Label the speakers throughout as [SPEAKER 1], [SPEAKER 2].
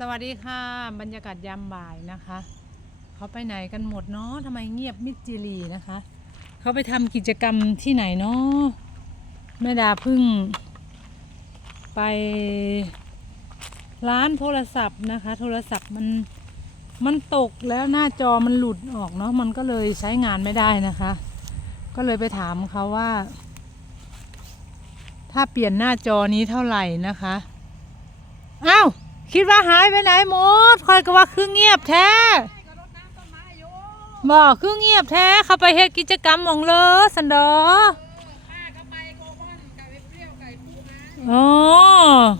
[SPEAKER 1] สวัสดีค่ะ บรรยากาศยามบ่ายนะคะเขาไปไหนกันหมดเนาะทำไมเงียบมิดจิรีนะคะเขาไปทำกิจกรรมที่ไหนเนาะแม่ดาพึ่ง ไปร้านโทรศัพท์นะคะ โทรศัพท์มันมันตกแล้วหน้าจอมันหลุดออกเนาะมันก็เลยใช้งานไม่ได้นะคะ ก็เลยไปถามเขาว่า ถ้าเปลี่ยนหน้าจอนี้เท่าไหร่นะคะอ้าว คิดว่าหายไปไหนหมดคอยก็ว่าคือเงียบแท้บอกคือเงียบแท้เขาไปเฮ็ดกิจกรรมมองเลยสันดอ
[SPEAKER 2] ป้าก็ไปโกบอนไก่เปรี้ยวไก่คู่นะ
[SPEAKER 1] อ๋อ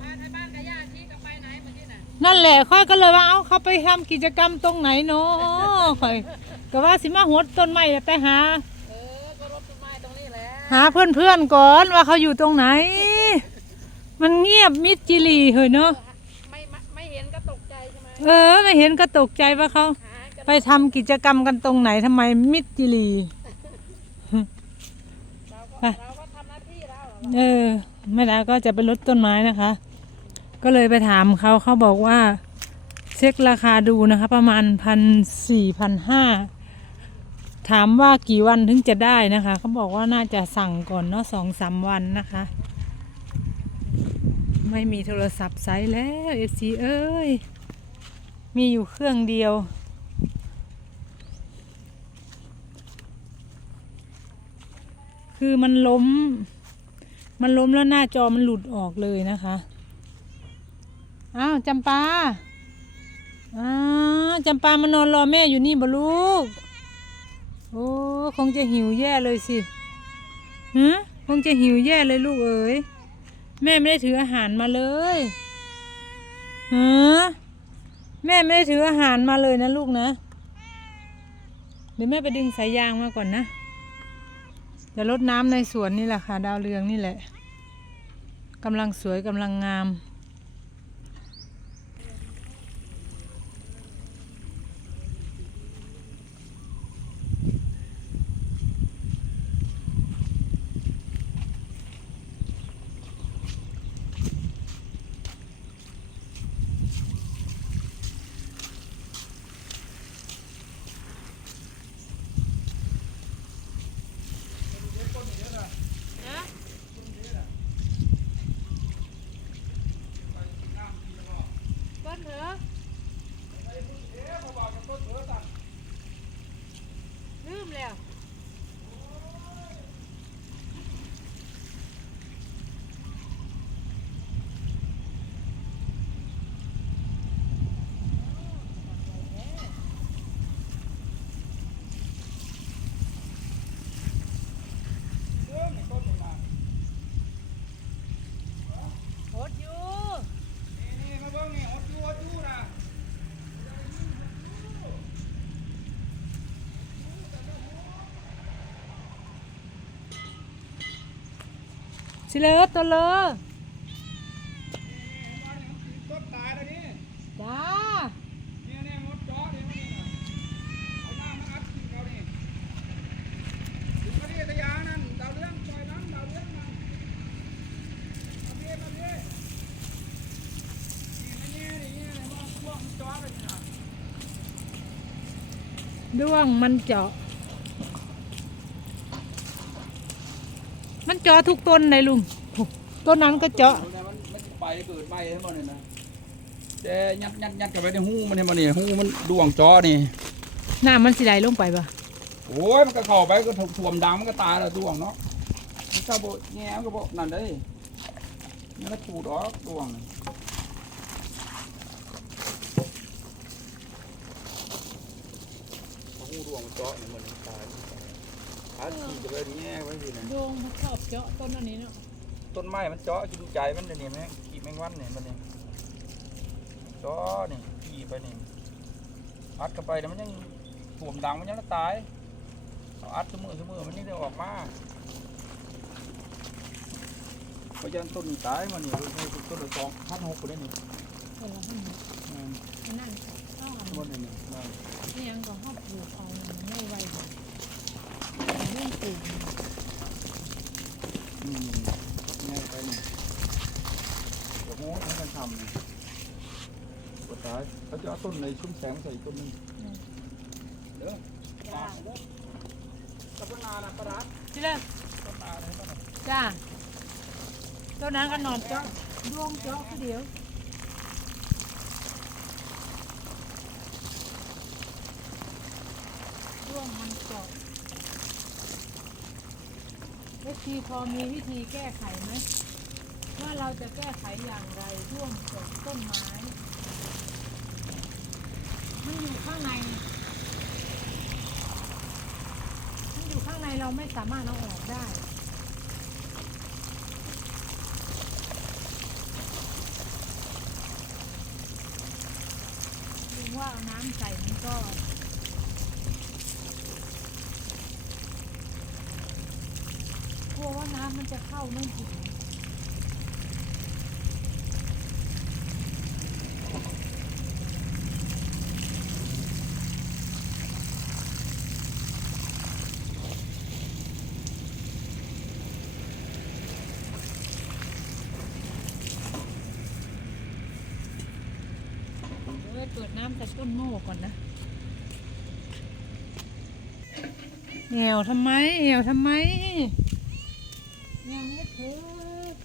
[SPEAKER 2] ป้าในบ้านกับญาติที่ก็ไปไหน
[SPEAKER 1] แหละค่อยก็เลยว่าเอาเขาไปทำกิจกรรมตรงไหนเนาะค่อยก็ว่าสิมาหดต้นไม้แล้วไปหา
[SPEAKER 2] เออก็รถต้นไม้ตรงนี้แหา
[SPEAKER 1] เพื่อนๆก่อนว่าเขาอยู่ตรงไหน มันเงียบมิดจิลีเฮ้ยเนาะ
[SPEAKER 2] เอ
[SPEAKER 1] อ ไม่เห็นก็ตกใจว่าเขาไปทำกิจกรรมกันตรงไหนทำไมมิดจิลี
[SPEAKER 2] เราก็
[SPEAKER 1] ไป
[SPEAKER 2] เราก็ทำหน้าที่เรา
[SPEAKER 1] เออแม่ดาก็จะไปลดต้นไม้นะคะ ก็เลยไปถามเขาเขาบอกว่า เช็คราคาดูนะคะ ประมาณพันสี่พันห้าถามว่ากี่วันถึงจะได้นะคะเขาบอกว่าน่าจะสั่งก่อนเนาะสองสามวันนะคะ ไม่มีโทรศัพท์ใช้แล้วเอฟซีเอ้ย มีอยู่เครื่องเดียว คือมันล้ม มันล้มแล้วหน้าจอมันหลุดออกเลยนะคะ อ้าวจำปาอ้าวจำปามานอนรอแม่อยู่นี่บ่ลูก โอ้คงจะหิวแย่เลยสิฮะคงจะหิวแย่เลยลูกเอ๋ยแม่ไม่ได้ถืออาหารมาเลยฮะ แม่ไม่ได้ถืออาหารมาเลยนะลูกนะ เดี๋ยวแม่ไปดึงสายยางมาก่อนนะจะรดน้ำในสวนนี่แหละค่ะ ดาวเรืองนี่แหละกำลังสวยกำลังงาม
[SPEAKER 2] ต้นเถอะลืมแล้ว
[SPEAKER 1] โหดอยู่ สิเลอตัวเลอจ้าด้วงมันเจาะ มันเจาะทุกต้นเลยลุงโอ้ต้นนั้นก็เจาะ
[SPEAKER 3] มันมันไปเกิดใบให้มันเนี่ยนะแต่ยัดยัดยัดกันไปในหูมันให้มันนี่หูมันดวงจอนี่
[SPEAKER 1] น้ำมันสิไหลลงไปปะ
[SPEAKER 3] โอ้ยมันก็เข้าไปก็ถ่วมดังมันก็ตายแล้วดวงเนาะมันเข้าโบแง่มันก็โบนั่นได้มันก็ถูดออกดวงน่ะหูดวงมันเจาะเนี่ยมันตาย อาชีจะไปแง่ไว้สินะ
[SPEAKER 1] ดวงมันชอบเจาะต้นอันนี้เนาะ
[SPEAKER 3] ต้นไม้มันเจาะกินใจมันเนี่ยนี่แม่งขีดแมงวันเนี่ยมันเนี่ยเจาะนี่ขีไปนี่อัดเข้าไปแล้วมันยังถ่วมดังมันยังตายเอาอัดเสมอเสมอมันนี่ได้ออกมาเพราะฉะนั้นต้นนี้ตายมันนี่ต้นละสองพันหกคนได้นี่
[SPEAKER 1] คนละห้อง
[SPEAKER 3] อืม
[SPEAKER 1] อันนั่นต้องอัน
[SPEAKER 3] ต้นนี่นี่
[SPEAKER 1] นี่ยังก็หอบปลูกเอามันไม่ไหวค่ะเรื่องปลูก
[SPEAKER 3] อืมง่ายไปนี่เดี๋ยวโม้ให้มันทำนี่กด ตาย เขาจะเอาต้นในชุ่มแสงใส่ต้นนึงเด้อกับนานะปลาร้า
[SPEAKER 1] ที่เลิก
[SPEAKER 3] ต้นนาอะไรบ้าง
[SPEAKER 1] จ้าต้นนั้นก็นอนเจาดวงเจาะคือเดียวดวงมันเจาะเอทีพอมีวิธีแก้ไขไหมว่าเราจะแก้ไขอย่างไรร่วมเจาะต้นไม้ มันอยู่ข้างในมันอยู่ข้างในเราไม่สามารถเอาออกได้ลุงว่าเอาน้ำใส่มันก็กลัวว่าน้ำมันจะเข้าไม่ถึงเอ้ยเปิดน้ำแต่ต้นโม่ก่อนนะแอวทำไมแอวทำไมแอวไม่เถิด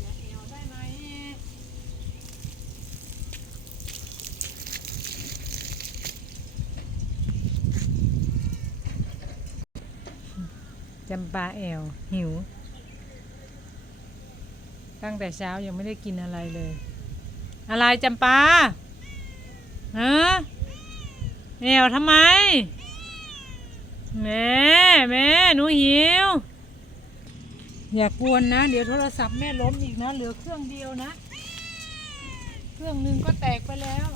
[SPEAKER 1] อย่าแอวได้ไหม จำปลาแอวหิว ตั้งแต่เช้ายังไม่ได้กินอะไรเลย อะไรจำปาฮะแอวทำไม แม่แม่หนูหิว อย่ากวนนะ เดี๋ยวโทรศัพท์แม่ล้มอีกนะ เหลือเครื่องเดียวนะ เครื่องหนึ่งก็แตกไปแล้ว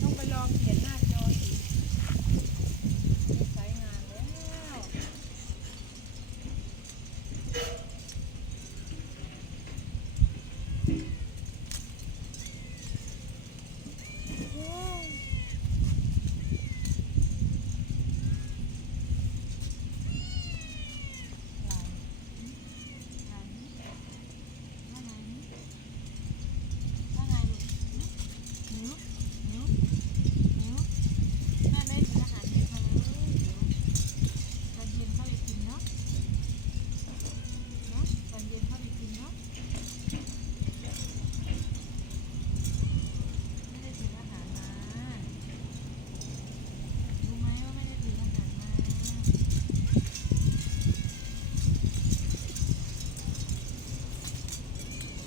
[SPEAKER 1] ต้องไปลองเปลี่ยนหน้าจออีกใช้งานแล้วโอ้ย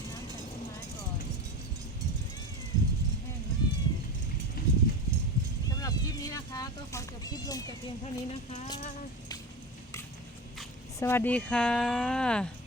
[SPEAKER 1] น้ำใส่ต้นไม้ก่อนแห้งนะสำหรับคลิปนี้นะคะ ก็ขอจบคลิปลงแต่เพียงเท่านี้นะคะ สวัสดีค่ะ